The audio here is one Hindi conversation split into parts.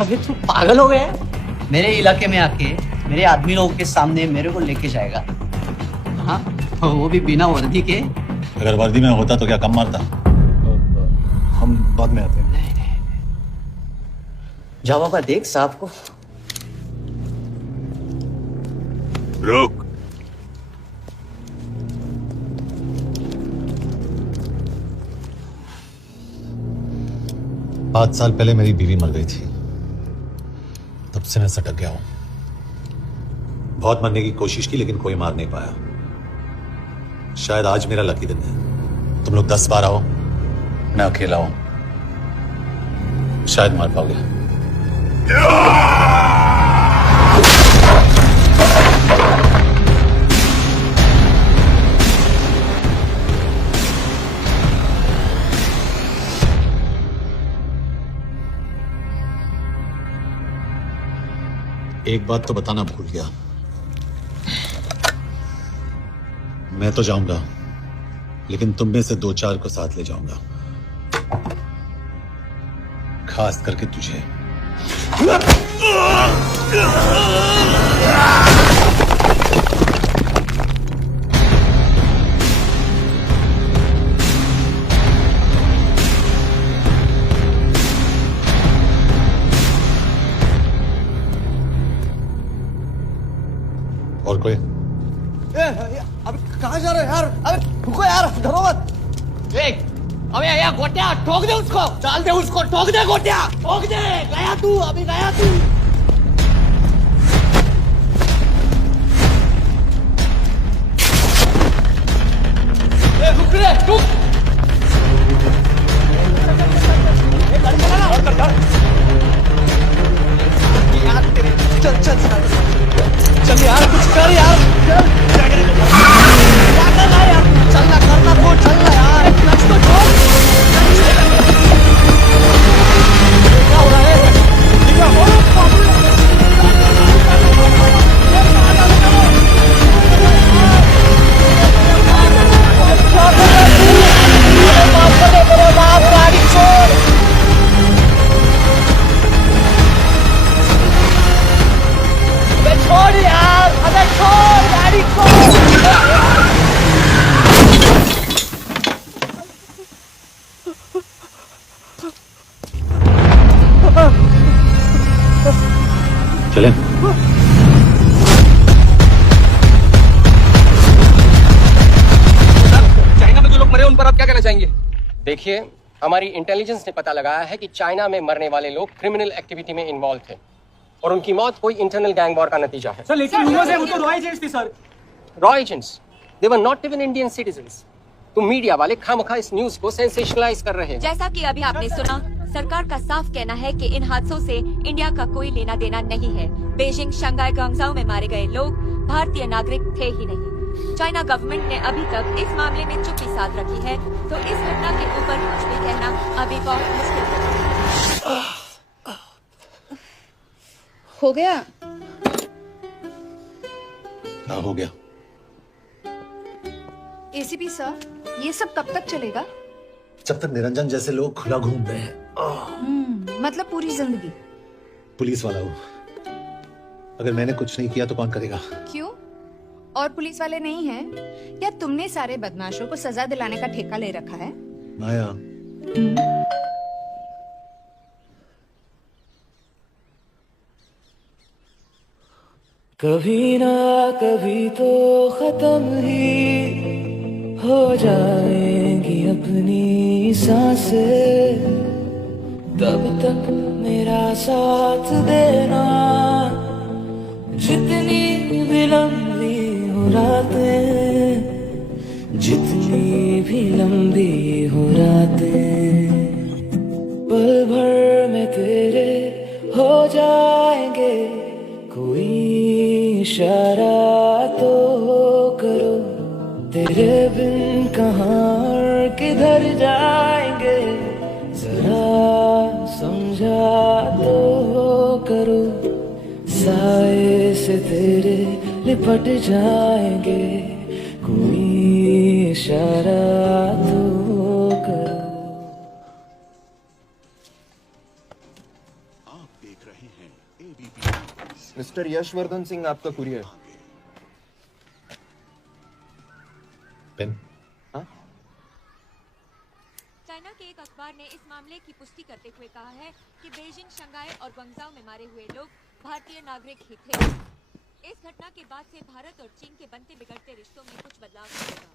अबे तू पागल हो गया है? मेरे इलाके में आके मेरे आदमी लोगों के सामने मेरे को लेके जाएगा? हाँ, वो भी बिना वर्दी के। अगर वर्दी में होता तो क्या कम मारता? हम बाद में आते हैं। जाओ बाबा, देख साहब को। रुक। पाँच साल पहले मेरी बीवी मर गई थी, तब से मैं सटक गया हूं। बहुत मरने की कोशिश की लेकिन कोई मार नहीं पाया। शायद आज मेरा लकी दिन है। तुम लोग 10 बार आओ, मैं अकेला हूं, शायद मार पाओगे। एक बात तो बताना भूल गया, मैं तो जाऊंगा लेकिन तुम में से 2-4 को साथ ले जाऊंगा, खास करके तुझे। और कोई? अबे कहाँ जा रहे हो यार? अबे रुको यार, डरो मत। देख, अबे या गोटिया ठोक दे उसको, डाल दे उसको, ठोक दे गोटिया, ठोक दे। गया तू, अभी गया तू। रुक रे, रुक। गाड़ी चला ना। यार तेरे, चल चल चल यार, कुछ कर यार, चल। क्या कर रहा है यार? चलना करना तो चलना यार, क्लच तो छोड़। क्या हो रहा है? क्या हो रहा है? गाड़ी छोड़। छोड़ यार, अबे छोड़, गाड़ी छोड़। चलें? चाइना में जो लोग मरे उन पर आप क्या कहना चाहेंगे? देखिए, हमारी इंटेलिजेंस ने पता लगाया है कि चाइना में मरने वाले लोग क्रिमिनल एक्टिविटी में इन्वॉल्व थे और उनकी मौत कोई इंटरनल गैंग वॉर का नतीजा है। सर लेकिन ह्यूमंस है, वो तो रॉ एजेंट्स थे sir. Raw agents, they were not even Indian citizens. तुम मीडिया वाले खामखा इस न्यूज को सेंसेशनलाइज कर रहे हैं। जैसा कि अभी आपने सुना, सरकार का साफ कहना है कि इन हादसों से इंडिया का कोई लेना देना नहीं है। बीजिंग, शंघाई, ग्वांगझाओ में मारे गए लोग भारतीय नागरिक थे ही नहीं। चाइना गवर्नमेंट ने अभी तक इस मामले में चुप्पी साध रखी है, तो इस घटना के ऊपर कुछ भी कहना अभी बहुत मुश्किल है। हो गया? हाँ, हो गया। एसीपी सर, ये सब कब तक चलेगा? जब तक निरंजन जैसे लोग खुला घूम रहे हैं। मतलब पूरी जिंदगी? पुलिस वाला हूँ, अगर मैंने कुछ नहीं किया तो कौन करेगा? क्यों? और पुलिस वाले नहीं हैं? क्या तुमने सारे बदमाशों को सजा दिलाने का ठेका ले रखा है? माया, कभी ना कभी तो खत्म ही हो जाएंगी अपनी सांसें, तब तक मेरा साथ देना। जितनी भी लंबी हो रातें, जितनी भी लंबी हो रातें, पल भर में तेरे हो जाएंगे। कोई इशारा तो करो, तेरे बिन कहाँ और किधर जाएंगे, जरा समझा तो करो। साए से तेरे लिपट जाएंगे, कोई इशारा तो करो। आप देख मिस्टर यशवर्धन सिंह, आपका कुरियर। पेन। चाइना के एक अखबार ने इस मामले की पुष्टि करते हुए कहा है कि बीजिंग, शंघाई और ग्वांगझाओ में मारे हुए लोग भारतीय नागरिक ही थे। इस घटना के बाद से भारत और चीन के बनते बिगड़ते रिश्तों में कुछ बदलाव आएगा।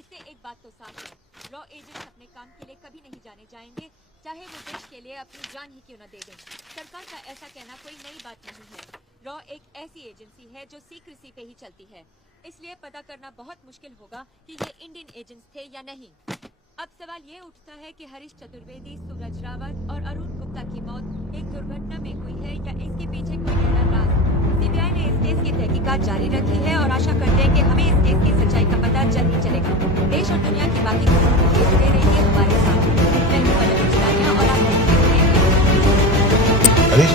इससे एक बात तो साफ है, रॉ एजेंट्स अपने काम के लिए कभी नहीं जाने जाएंगे, चाहे वो देश के लिए अपनी जान ही क्यों न दे दें। सरकार का ऐसा कहना कोई नई बात नहीं है। रॉ एक ऐसी एजेंसी है जो सीक्रेसी पे ही चलती है, इसलिए पता करना बहुत मुश्किल होगा कि ये इंडियन एजेंट्स थे या नहीं। अब सवाल ये उठता है कि हरीश चतुर्वेदी, सूरज रावत और अरुण गुप्ता की मौत एक दुर्घटना में हुई है या इसके पीछे कोई गहरा राज। सीबीआई ने इस केस की तहकीकात जारी रखी है और आशा करते हैं कि हमें इस केस की सच्चाई का पता जल्द ही चलेगा। देश और दुनिया की बाकी खबरों के लिए जुड़े रहिए हमारे साथ। मैं हूं अदिति चिरानिया और आप देख रहे हैं हरीश,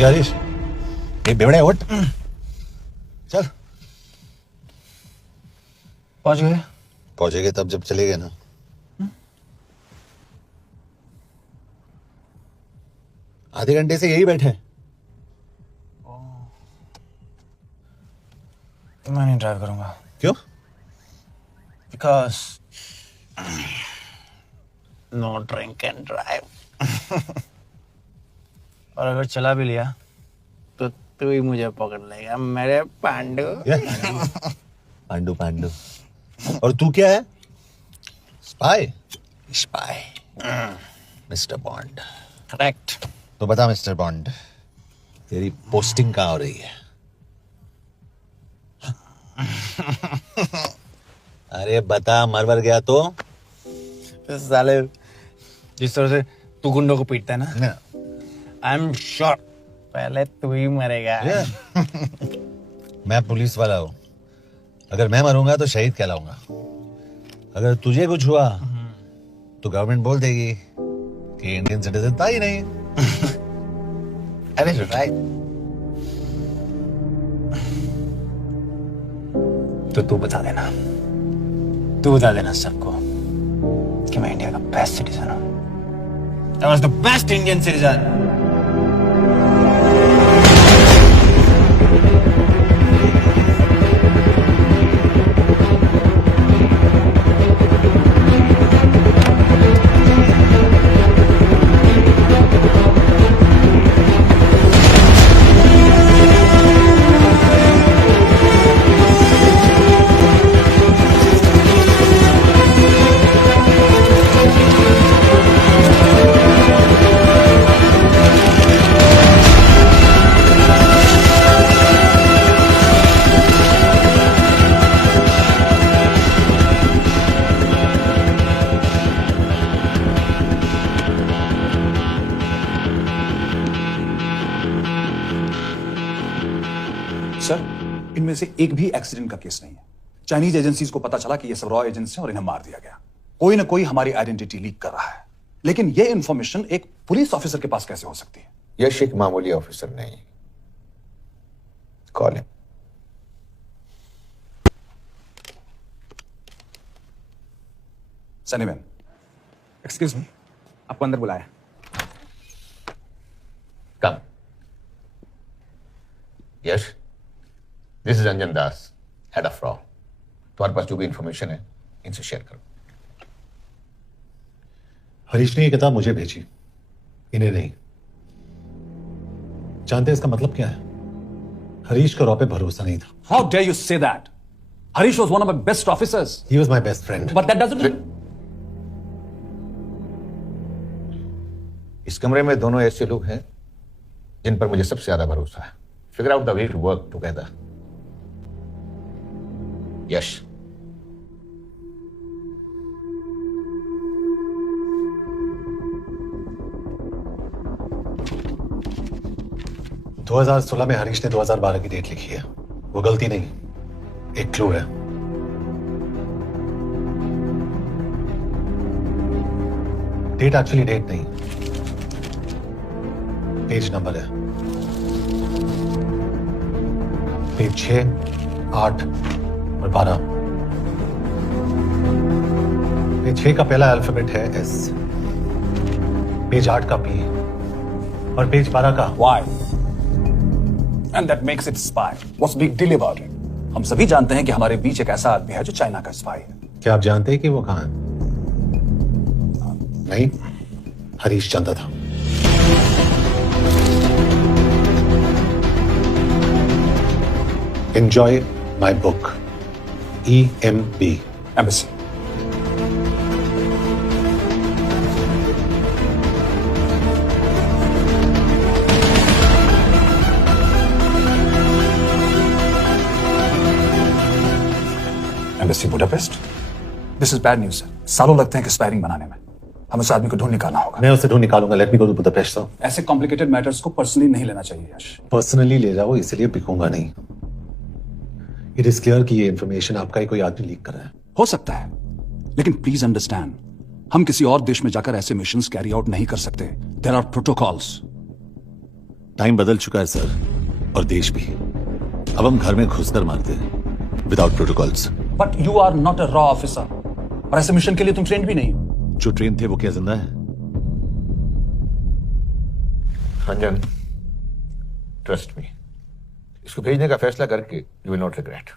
ये हरीश, ये बेवड़े उठ, चल। पहुंच गए? पहुंचेंगे तब जब चले गए ना। आधे घंटे से यही बैठे। मैं नहीं ड्राइव करूंगा। क्यों? Because no drink and drive. और अगर चला भी लिया तो तू ही मुझे पकड़ लेगा, मेरे पांडु। पांडु पांडु। और तू क्या है? Spy? Spy. Mister bond. Correct. तो बता मिस्टर बॉन्ड, तेरी पोस्टिंग कहाँ हो रही है? अरे बता, मर गया तो? साले जिस तरह से तू गुंडों को पीटता है ना, आई एम श्योर पहले तू ही मरेगा। मैं पुलिस वाला हूँ, अगर मैं मरूंगा तो शहीद कहलाऊंगा। अगर तुझे कुछ हुआ तो गवर्नमेंट बोल देगी कि इंडियन सिटीजन था ही नहीं। अरे राइट। तो तू बता देना सबको कि मैं इंडिया का बेस्ट सिटीजन हूं। I was the best Indian citizen. Sir, इनमें से एक भी एक्सीडेंट का केस नहीं है। चाइनीज एजेंसीज को पता चला कि ये सब रॉ एजेंट्स हैं और इन्हें मार दिया गया। कोई ना कोई हमारी आइडेंटिटी लीक कर रहा है, लेकिन ये इंफॉर्मेशन एक पुलिस ऑफिसर के पास कैसे हो सकती है? यश एक मामूली ऑफिसर नहीं। Call him. Sunny man, excuse me, आपको अंदर बुलाया। Come. Yash, this is Anjan Das, head of रॉ। तुम्हारे पास जो भी इंफॉर्मेशन है इनसे शेयर करो। हरीश ने ये किताब मुझे भेजी, इन्हें नहीं। जानते हैं इसका मतलब क्या है? हरीश का रॉ पे भरोसा नहीं था। How dare you say that? Harish was one of my best officers. He was my best friend. But that doesn't mean... इस कमरे में दोनों ऐसे लोग हैं जिन पर मुझे सबसे ज्यादा भरोसा है। Figure out the way to work together. Yash, दो 2016 में हरीश ने 2012 की डेट लिखी है। वो गलती नहीं, एक क्लू है। डेट एक्चुअली डेट नहीं, पेज नंबर है। पेज 6, 8 और 12। पेज 6 का पहला अल्फाबेट है एस, पेज 8 का पी और पेज 12 का Why? And that makes it spy. What's big deal about it? हम सभी जानते हैं कि हमारे बीच एक ऐसा आदमी है जो चाइना का स्पाई है। क्या आप जानते हैं कि वो कहां है? नहीं, हरीश जानता था। Enjoy my book, EMB. Embassy. Embassy Budapest. This is bad news, sir. सालों लगते हैं कि स्पायरिंग बनाने में। हमें उस आदमी को ढूंढ निकालना होगा। मैं उसे ढूंढ निकालूंगा। Let me go to Budapest sir. ऐसे कॉम्प्लिकेटेड मैटर्स को पर्सनली नहीं लेना चाहिए यश। पर्सनली ले जाओ, इसलिए बिकूंगा नहीं। इट इज क्लियर कि ये इंफॉर्मेशन आपका ही कोई आदमी लीक कर रहा है। हो सकता है, लेकिन प्लीज अंडरस्टैंड, हम किसी और देश में जाकर ऐसे मिशंस कैरी आउट नहीं कर सकते। There are protocols. टाइम बदल चुका है सर, और देश भी। अब हम घर में घुसकर मारते हैं without protocols. But you are not a रॉ ऑफिसर, और ऐसे मिशन के लिए तुम ट्रेंड भी नहीं हो। जो ट्रेन थे वो क्या जिंदा है? रंजन, ट्रस्ट मी, इसको भेजने का फैसला करके यू विल नॉट रिग्रेट।